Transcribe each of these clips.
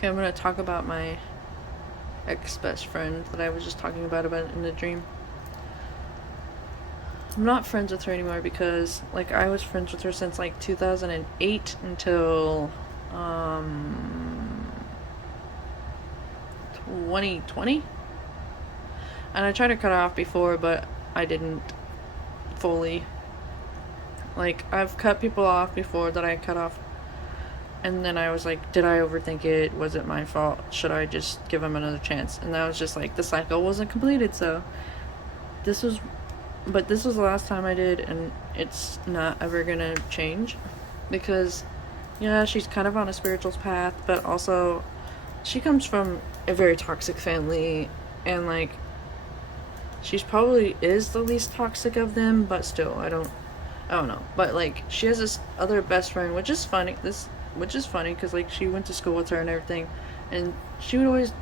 Okay, I'm gonna talk about my ex-best friend that I was just talking about in the dream. I'm not friends with her anymore because, like, I was friends with her since, like, 2008 until, 2020? And I tried to cut her off before, but I didn't fully. Like, I've cut people off before that I cut off, and then I was like, did I overthink it? Was it my fault? Should I just give him another chance? And that was just like, the cycle wasn't completed, so this was but this was the last time I did, and it's not ever gonna change because, yeah, she's kind of on a spiritual path, but also she comes from a very toxic family, and like she's probably is the least toxic of them, but still, I don't know. But like she has this other best friend, which is funny because like she went to school with her and everything, and she'd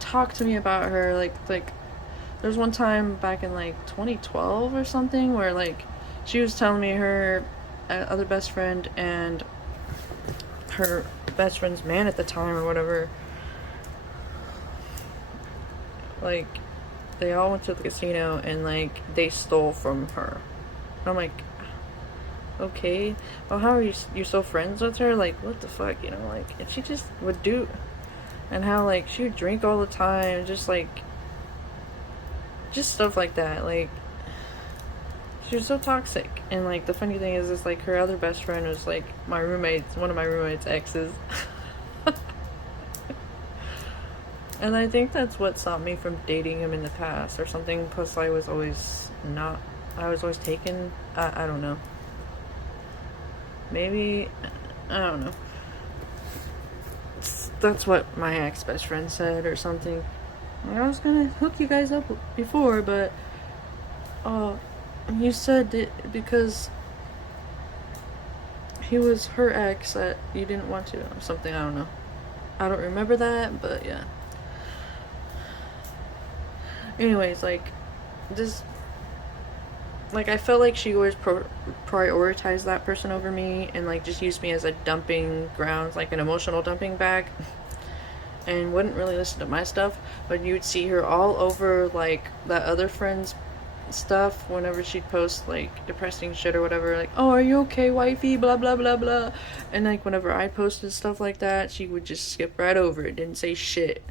talk to me about her like there was one time back in like 2012 or something where like she was telling me her other best friend and her best friend's man at the time or whatever, like they all went to the casino and like they stole from her. And I'm like, okay, well, how are you so friends with her? Like, what the fuck, you know? Like, if she just would do, and how like she would drink all the time, just stuff like that. Like, she was so toxic. And like the funny thing is like her other best friend was like one of my roommate's exes. And I think that's what stopped me from dating him in the past or something. Plus, I was always taken. I don't know. Maybe, I don't know. That's what my ex best friend said or something. I was gonna hook you guys up before, but uh, you said it because he was her ex that you didn't want to or something. I don't know. I don't remember that, but yeah. Anyways, like this, like I felt like she always prioritized that person over me and like just used me as a dumping grounds, like an emotional dumping bag, and wouldn't really listen to my stuff. But you'd see her all over like that other friend's stuff whenever she'd post like depressing shit or whatever, like, oh, are you okay, wifey, blah blah blah blah. And like whenever I posted stuff like that, she would just skip right over it, didn't say shit.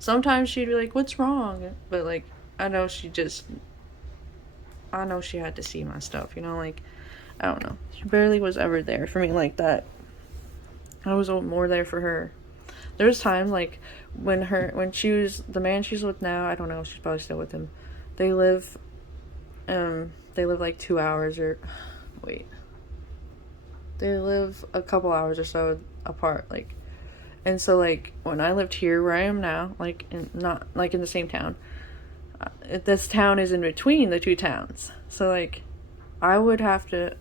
Sometimes she'd be like, what's wrong? But like I know she had to see my stuff, you know, like I don't know. She barely was ever there for me like that. I was more there for her. There was time like when she was the man she's with now, I don't know, she's probably still with him. They live like 2 hours or wait. They live a couple hours or so apart, like, and so like when I lived here where I am now, like not like in the same town, this town is in between the two towns. So like I would have to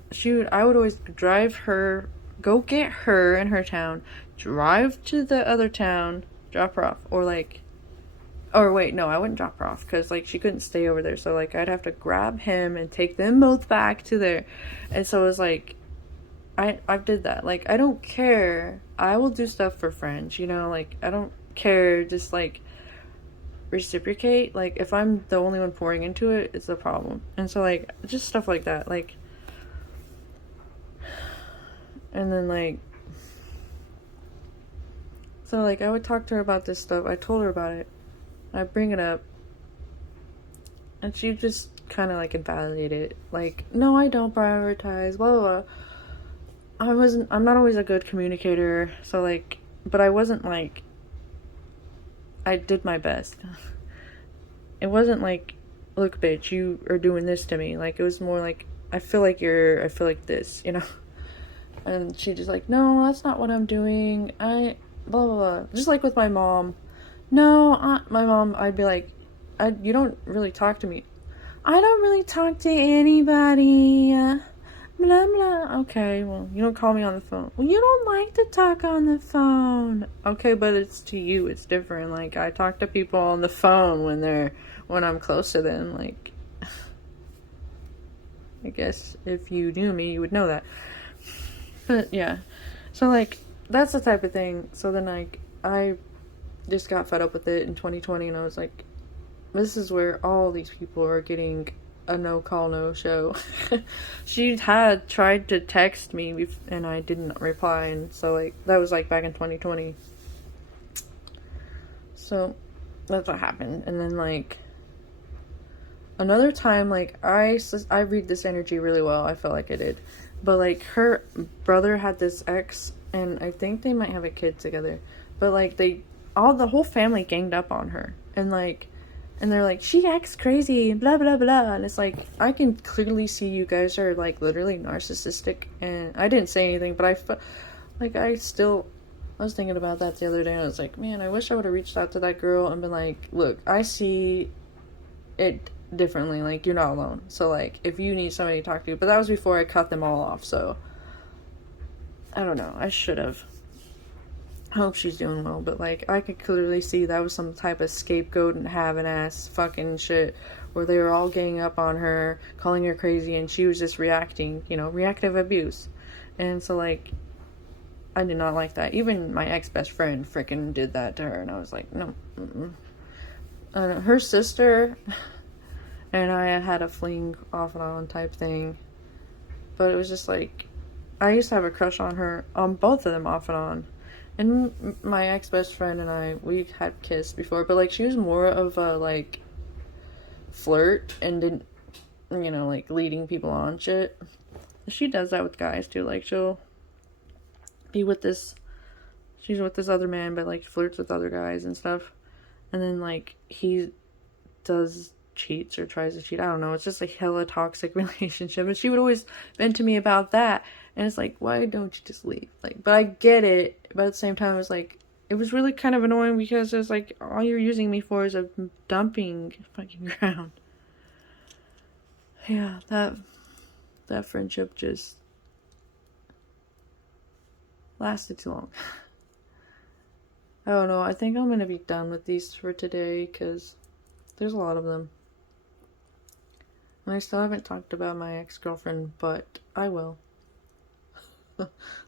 I would always drive her, go get her in her town, drive to the other town, drop her off, or wait, no, I wouldn't drop her off because like she couldn't stay over there. So like I'd have to grab him and take them both back to there. And so it was like I did that. Like I don't care. I will do stuff for friends, you know, like I don't care, just like reciprocate. Like if I'm the only one pouring into it, it's a problem. And so like just stuff like that. Like, and then like so like I would talk to her about this stuff. I told her about it. I bring it up, and she just kind of like invalidated it. Like, no, I don't prioritize, blah, blah, blah. I'm not always a good communicator, so like, but I wasn't like, I did my best. It wasn't like, look, bitch, you are doing this to me. Like, it was more like, I feel like this, you know? And she just like, no, that's not what I'm doing. Blah, blah, blah. Just like with my mom. No, my mom, I'd be like, you don't really talk to me. I don't really talk to anybody. Blah, blah. Okay, well, you don't call me on the phone. Well, you don't like to talk on the phone. Okay, but it's to you. It's different. Like, I talk to people on the phone when I'm close to them. Like, I guess if you knew me, you would know that. But, yeah. So, like, that's the type of thing. So then, like, I just got fed up with it in 2020, and I was like, this is where all these people are getting a no call, no show. She had tried to text me, and I didn't reply, and so, like, that was, like, back in 2020. So, that's what happened. And then, like, another time, like, I read this energy really well. I felt like I did. But, like, her brother had this ex, and I think they might have a kid together. But, like, the whole family ganged up on her. And, like, and they're like, she acts crazy, blah, blah, blah. And it's like, I can clearly see you guys are, like, literally narcissistic. And I didn't say anything, but I was thinking about that the other day. And I was like, man, I wish I would have reached out to that girl and been like, look, I see it differently. Like, you're not alone. So, like, if you need somebody to talk to. But that was before I cut them all off. So, I don't know. I should have. I hope she's doing well, but, like, I could clearly see that was some type of scapegoat and having ass fucking shit where they were all ganging up on her, calling her crazy, and she was just reacting, reactive abuse. And so, like, I did not like that. Even my ex-best friend freaking did that to her, and I was like, no. Her sister and I had a fling off and on type thing, but it was just, like, I used to have a crush on her, on both of them off and on. And my ex-best friend and I, we had kissed before, but, like, she was more of a, like, flirt and didn't, like, leading people on shit. She does that with guys, too. Like, she'll be with she's with this other man, but, like, flirts with other guys and stuff. And then, like, he cheats or tries to cheat. I don't know. It's just, like, hella toxic relationship. And she would always vent to me about that. And it's like, why don't you just leave? Like, but I get it. But at the same time, it was like, it was really kind of annoying because it's like, all you're using me for is a dumping fucking ground. Yeah, that friendship just lasted too long. I don't know. I think I'm gonna be done with these for today because there's a lot of them. And I still haven't talked about my ex-girlfriend, but I will.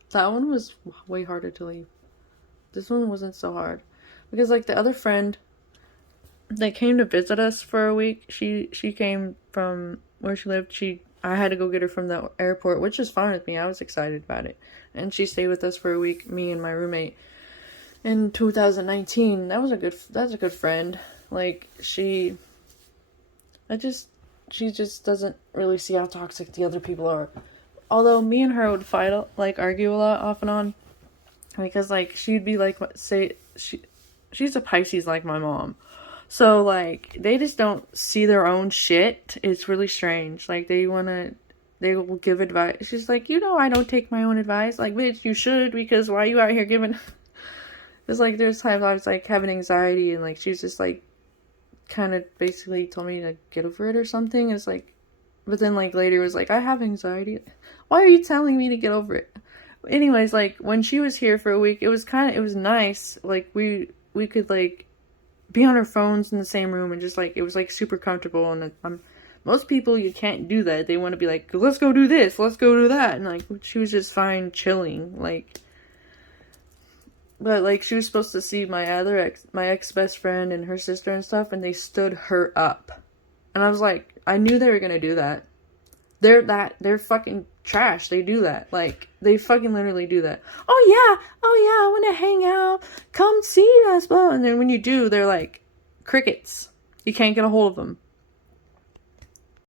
That one was way harder to leave. This one wasn't so hard. Because, like, the other friend that came to visit us for a week, she came from where she lived. I had to go get her from the airport, which is fine with me. I was excited about it. And she stayed with us for a week, me and my roommate. In 2019, that's a good friend. Like, she just doesn't really see how toxic the other people are. Although me and her would fight, like, argue a lot off and on. Because, like, she'd be like, she's a Pisces like my mom. So, like, they just don't see their own shit. It's really strange. Like, they will give advice. She's like, I don't take my own advice. Like, bitch, you should, because why are you out here giving... It's like, there's times I was, like, having anxiety, and, like, she was just, like, kind of basically told me to get over it or something. It's like, but then, like, later was like, I have anxiety. Why are you telling me to get over it? Anyways, like, when she was here for a week, it was nice. Like, we could, like, be on our phones in the same room and just, like, it was, like, super comfortable. And most people, you can't do that. They want to be like, let's go do this, let's go do that. And, like, she was just fine chilling. Like, but, like, she was supposed to see my ex-best friend and her sister and stuff, and they stood her up. And I was like, I knew they were gonna do that. They're fucking trash. They do that. Like, they fucking literally do that. Oh yeah, I wanna hang out. Come see us, blah. And then when you do, they're like crickets. You can't get a hold of them.